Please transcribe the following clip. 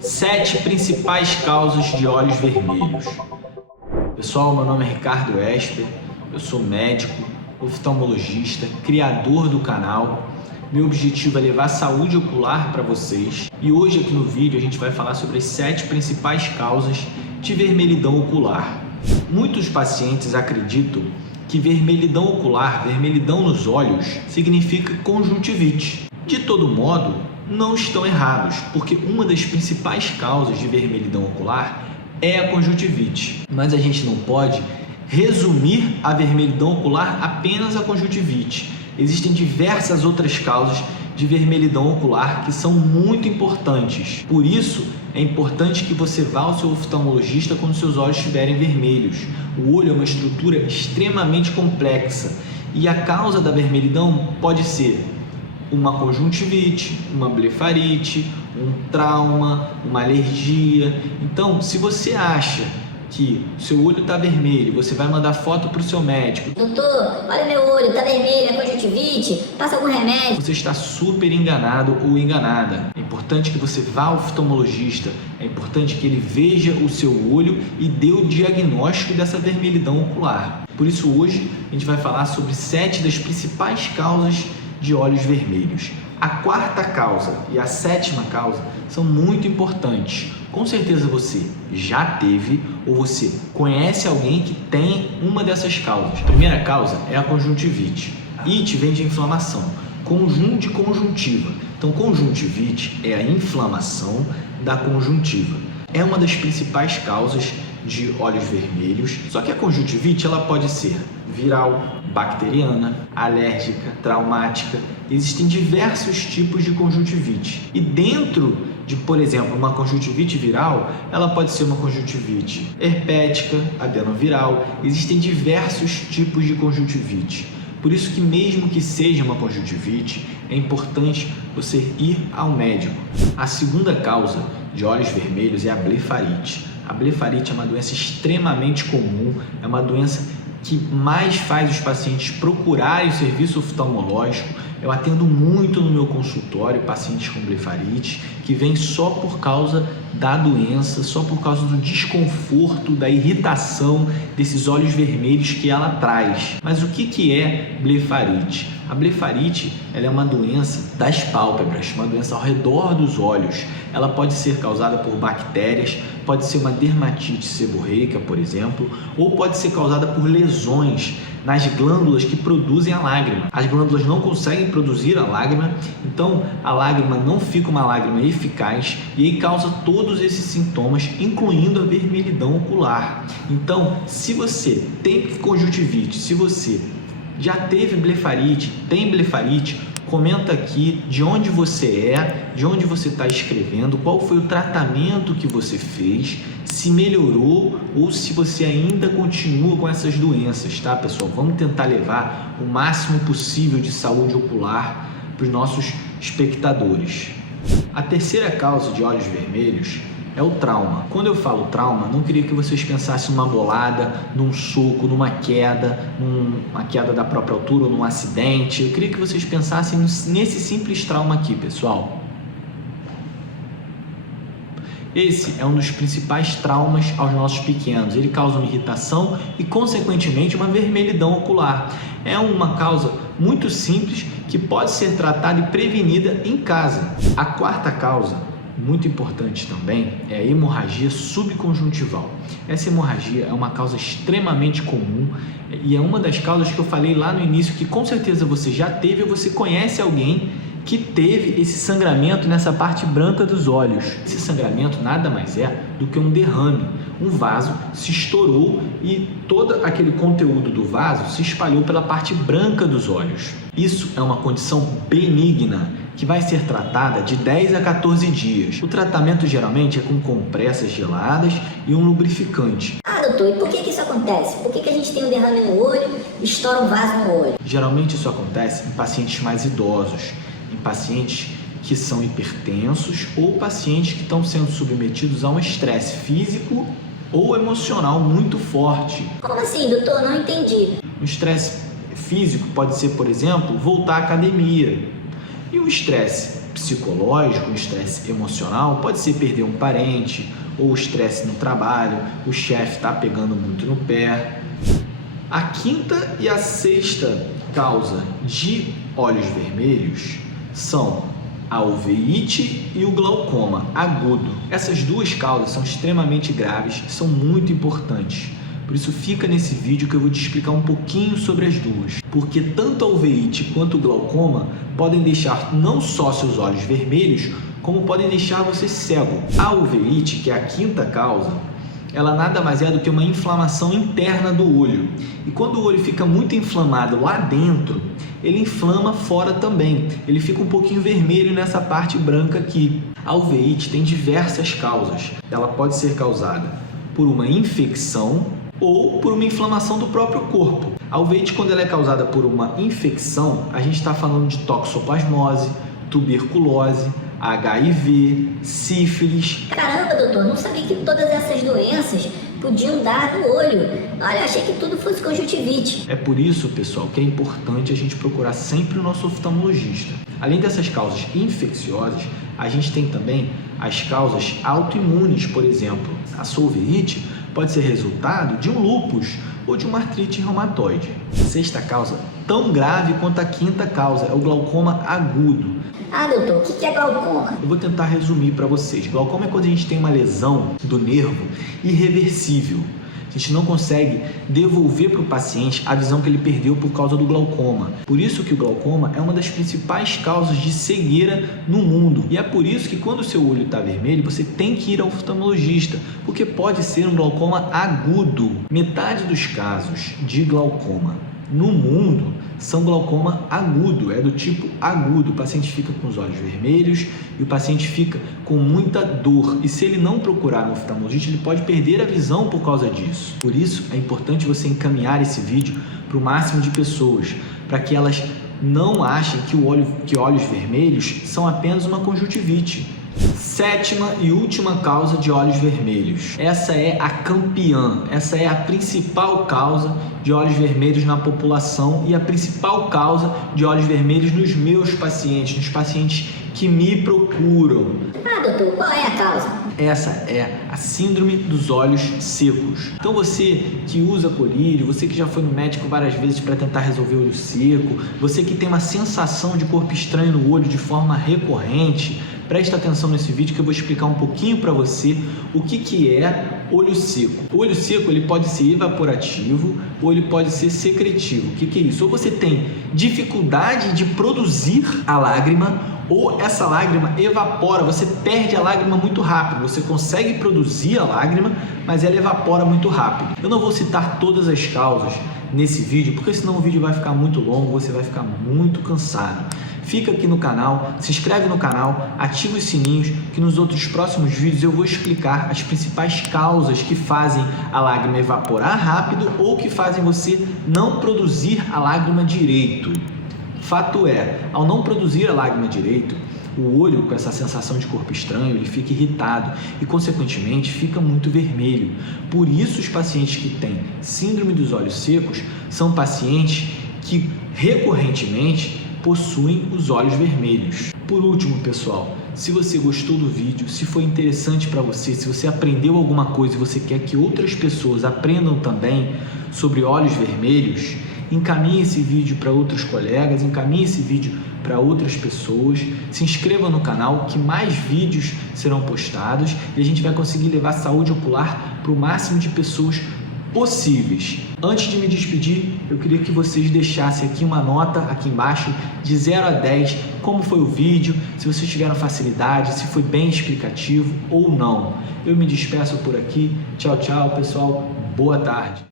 7 principais causas de olhos vermelhos. Pessoal, meu nome é Ricardo Esper, eu sou médico, oftalmologista, criador do canal. Meu objetivo é levar saúde ocular para vocês e hoje aqui no vídeo a gente vai falar sobre as 7 principais causas de vermelhidão ocular. Muitos pacientes acreditam que vermelhidão ocular, vermelhidão nos olhos, significa conjuntivite. De todo modo, não estão errados, porque uma das principais causas de vermelhidão ocular é a conjuntivite. Mas a gente não pode resumir a vermelhidão ocular apenas à conjuntivite. Existem diversas outras causas de vermelhidão ocular que são muito importantes. Por isso, é importante que você vá ao seu oftalmologista quando seus olhos estiverem vermelhos. O olho é uma estrutura extremamente complexa e a causa da vermelhidão pode ser uma conjuntivite, uma blefarite, um trauma, uma alergia. Então, se você acha que seu olho está vermelho, você vai mandar foto para o seu médico. Doutor, olha meu olho, está vermelho, é conjuntivite, passa algum remédio. Você está super enganado ou enganada. É importante que você vá ao oftalmologista, é importante que ele veja o seu olho e dê o diagnóstico dessa vermelhidão ocular. Por isso hoje a gente vai falar sobre 7 das principais causas de olhos vermelhos. A quarta causa e a 7ª causa são muito importantes. Com certeza você já teve ou você conhece alguém que tem uma dessas causas. A primeira causa é a conjuntivite. It vem de inflamação, de conjuntiva. Então, conjuntivite é a inflamação da conjuntiva. É uma das principais causas de olhos vermelhos. Só que a conjuntivite ela pode ser viral, bacteriana, alérgica, traumática. Existem diversos tipos de conjuntivite. E dentro de, por exemplo, uma conjuntivite viral, ela pode ser uma conjuntivite herpética, adenoviral. Existem diversos tipos de conjuntivite. Por isso que mesmo que seja uma conjuntivite, é importante você ir ao médico. A segunda causa de olhos vermelhos é a blefarite. A blefarite é uma doença extremamente comum, é uma doença que mais faz os pacientes procurarem o serviço oftalmológico. Eu atendo muito no meu consultório pacientes com blefarite que vêm só por causa da doença, só por causa do desconforto, da irritação desses olhos vermelhos que ela traz. Mas o que é blefarite? A blefarite ela é uma doença das pálpebras, uma doença ao redor dos olhos. Ela pode ser causada por bactérias, pode ser uma dermatite seborreica, por exemplo, ou pode ser causada por lesões nas glândulas que produzem a lágrima. As glândulas não conseguem produzir a lágrima, então a lágrima não fica uma lágrima eficaz e aí causa todos esses sintomas, incluindo a vermelhidão ocular. Então, se você tem conjuntivite, se você já teve blefarite, tem blefarite, comenta aqui de onde você é, de onde você está escrevendo, qual foi o tratamento que você fez, se melhorou ou se você ainda continua com essas doenças, tá, pessoal? Vamos tentar levar o máximo possível de saúde ocular para os nossos espectadores. A terceira causa de olhos vermelhos é o trauma. Quando eu falo trauma, não queria que vocês pensassem numa bolada, num soco, numa queda da própria altura ou num acidente. Eu queria que vocês pensassem nesse simples trauma aqui, pessoal. Esse é um dos principais traumas aos nossos pequenos. Ele causa uma irritação e, consequentemente, uma vermelhidão ocular. É uma causa muito simples que pode ser tratada e prevenida em casa. A quarta causa, muito importante também, é a hemorragia subconjuntival. Essa hemorragia é uma causa extremamente comum e é uma das causas que eu falei lá no início que com certeza você já teve ou você conhece alguém que teve esse sangramento nessa parte branca dos olhos. Esse sangramento nada mais é do que um derrame. Um vaso se estourou e todo aquele conteúdo do vaso se espalhou pela parte branca dos olhos. Isso é uma condição benigna que vai ser tratada de 10 a 14 dias. O tratamento geralmente é com compressas geladas e um lubrificante. Ah, doutor, e por que isso acontece? Por que a gente tem um derrame no olho e estoura um vaso no olho? Geralmente isso acontece em pacientes mais idosos, em pacientes que são hipertensos ou pacientes que estão sendo submetidos a um estresse físico ou emocional muito forte. Como assim, doutor? Não entendi. Um estresse físico pode ser, por exemplo, voltar à academia. E um estresse psicológico, um estresse emocional, pode ser perder um parente, ou estresse no trabalho, o chefe está pegando muito no pé. A quinta e a sexta causa de olhos vermelhos são a uveíte e o glaucoma agudo. Essas duas causas são extremamente graves e são muito importantes. Por isso fica nesse vídeo que eu vou te explicar um pouquinho sobre as duas. Porque tanto a uveíte quanto o glaucoma podem deixar não só seus olhos vermelhos, como podem deixar você cego. A uveíte, que é a quinta causa, ela nada mais é do que uma inflamação interna do olho. E quando o olho fica muito inflamado lá dentro, ele inflama fora também. Ele fica um pouquinho vermelho nessa parte branca aqui. A uveíte tem diversas causas. Ela pode ser causada por uma infecção ou por uma inflamação do próprio corpo. A uveíte, quando ela é causada por uma infecção, a gente está falando de toxoplasmose, tuberculose, HIV, sífilis. Caramba, doutor, não sabia que todas essas doenças podiam dar no olho. Olha, achei que tudo fosse conjuntivite. É por isso, pessoal, que é importante a gente procurar sempre o nosso oftalmologista. Além dessas causas infecciosas, a gente tem também as causas autoimunes, por exemplo. A sua uveíte pode ser resultado de um lúpus ou de uma artrite reumatoide. A sexta causa, tão grave quanto a quinta causa, é o glaucoma agudo. Ah, doutor, o que é glaucoma? Eu vou tentar resumir para vocês. Glaucoma é quando a gente tem uma lesão do nervo irreversível. A gente não consegue devolver para o paciente a visão que ele perdeu por causa do glaucoma. Por isso que o glaucoma é uma das principais causas de cegueira no mundo. E é por isso que quando o seu olho está vermelho, você tem que ir ao oftalmologista, porque pode ser um glaucoma agudo. Metade dos casos de glaucoma no mundo são glaucoma agudo, é do tipo agudo. O paciente fica com os olhos vermelhos e o paciente fica com muita dor. E se ele não procurar um oftalmologista, ele pode perder a visão por causa disso. Por isso, é importante você encaminhar esse vídeo para o máximo de pessoas, para que elas não achem que olhos vermelhos são apenas uma conjuntivite. Sétima e última causa de olhos vermelhos. Essa é a campeã, essa é a principal causa de olhos vermelhos na população e a principal causa de olhos vermelhos nos meus pacientes, nos pacientes que me procuram. Ah, doutor, qual é a causa? Essa é a síndrome dos olhos secos. Então você que usa colírio, você que já foi no médico várias vezes para tentar resolver olho seco, você que tem uma sensação de corpo estranho no olho de forma recorrente, presta atenção nesse vídeo que eu vou explicar um pouquinho para você o que é olho seco. O olho seco ele pode ser evaporativo ou ele pode ser secretivo. O que é isso? Ou você tem dificuldade de produzir a lágrima ou essa lágrima evapora, você perde a lágrima muito rápido, você consegue produzir a lágrima, mas ela evapora muito rápido. Eu não vou citar todas as causas nesse vídeo, porque senão o vídeo vai ficar muito longo, você vai ficar muito cansado. Fica aqui no canal, se inscreve no canal, ativa os sininhos, que nos outros próximos vídeos eu vou explicar as principais causas que fazem a lágrima evaporar rápido ou que fazem você não produzir a lágrima direito. Fato é, ao não produzir a lágrima direito, o olho com essa sensação de corpo estranho, ele fica irritado e, consequentemente, fica muito vermelho. Por isso, os pacientes que têm síndrome dos olhos secos são pacientes que, recorrentemente, possuem os olhos vermelhos. Por último, pessoal, se você gostou do vídeo, se foi interessante para você, se você aprendeu alguma coisa e você quer que outras pessoas aprendam também sobre olhos vermelhos, encaminhe esse vídeo para outros colegas, encaminhe esse vídeo para outras pessoas, se inscreva no canal que mais vídeos serão postados e a gente vai conseguir levar saúde ocular para o máximo de pessoas possíveis. Antes de me despedir, eu queria que vocês deixassem aqui uma nota aqui embaixo de 0 a 10, como foi o vídeo, se vocês tiveram facilidade, se foi bem explicativo ou não. Eu me despeço por aqui. Tchau, tchau, pessoal. Boa tarde.